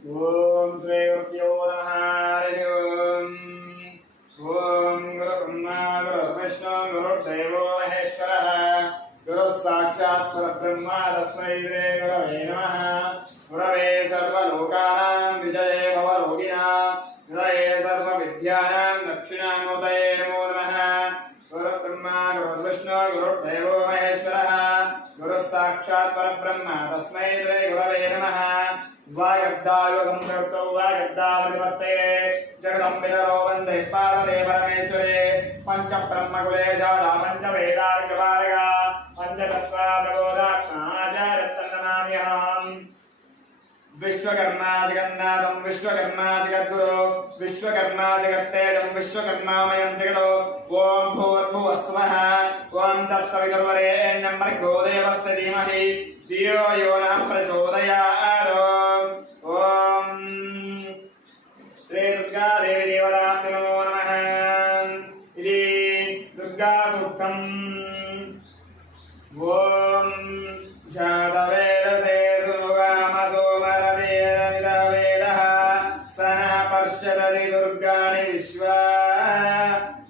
ओम श्री गुरुभ्यो नमः। हरि ओम। ओम गुरु ब्रह्मा गुरु विष्णु गुरुदेवो महेश्वरः गुरु साक्षात् परब्रह्म तस्मै श्री गुरवे नमः। गुरवे सर्वलोकानां विजये भवरोगिणां निधये सर्वविद्यानां दक्षिणामूर्तये नमो नमः। गुरु ब्रह्मा गुरु विष्णु गुरुदेवो महेश्वरः गुरु साक्षात् परब्रह्म तस्मै श्री गुरवे नमः। वायब्दायुगं कर्तौ वायब्दावतिवर्ते जगदम्बिनरो वन्दे पार्वते परमेश्वरे पंच ब्रह्मकुले जाता पंच वेदार्घपालका पंचतत्त्वा प्रबोधात्माचार्यतन्नमाम्यहम्। विश्वकर्मादिगन्नाथं विश्वकर्मादिगद्गुरो विश्वकर्मादिगत्तेजं विश्वकर्मामयं जगतो ओम भूर्भुवस्सुवः ओम तत्सवितुर्वरेण्यं भर्गो देवस्य धीमहि धियो यो नः प्रचोदयात्। ओम श्री दुर्गा देवी देवताभ्यो नमो नमः। इति दुर्गा सूक्तम्। ओम जातवेदसे सुमुगामसो मरदेदनिदवेदः सनः पर्षदति दुर्गाणि विश्वा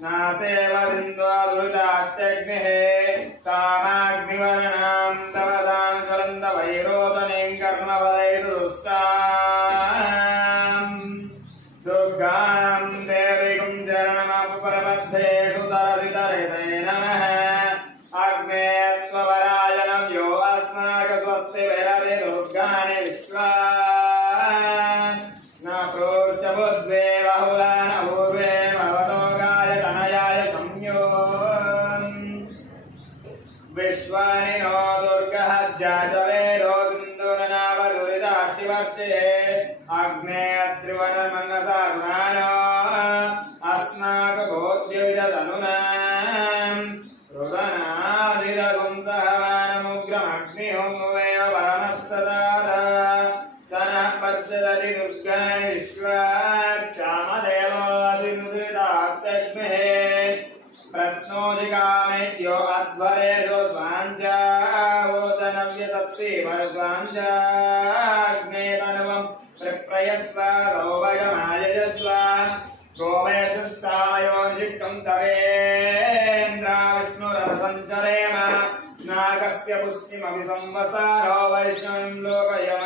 नासेव सिन्ध्वादुरितात्यग्निः कामाग्निवर्णां तवतां ज्वलन्तवैरोदनीं कर्मवदैतु दुष्टाम् दुर्गां देवीं चरणमप्रबद्धे सुतरतितरसे नमः। अग्ने त्वपरायणं यो अस्माकं स्वस्ति विरते दुर्गाणि विश्वा न प्रोच्च बुद्ध्वे बहुला न पूर्वे भवतो गायतनयाय संयो विश्वानि नो दुर्गः जातवेदो सिन्धुरनावदुरिताष्टिवर्षे अग्ने त्रिवनमनसारुणानो अस्माकगोद्यविदतनुनाम् रुदनादिदगुं सहमानमुग्रमग्निहोमेव परमस्तदाद सनः पर्षदति दुर्गाणि विश्वा क्षामदेवादिनुदितात्यग्निः प्रत्नोजिकामेद्यो अध्वरेषु स्वाञ्चावोतनव्यसत्सेव स्वाञ्चाग्नेतनुवं प्रप्रयस्व सौभगमायजस्व गोमयदुष्टायो जिक्तं तवेन्द्रा विष्णुरसञ्चरेम नागस्य पुष्टिमभि संवसारो वैष्णवीं लोकयम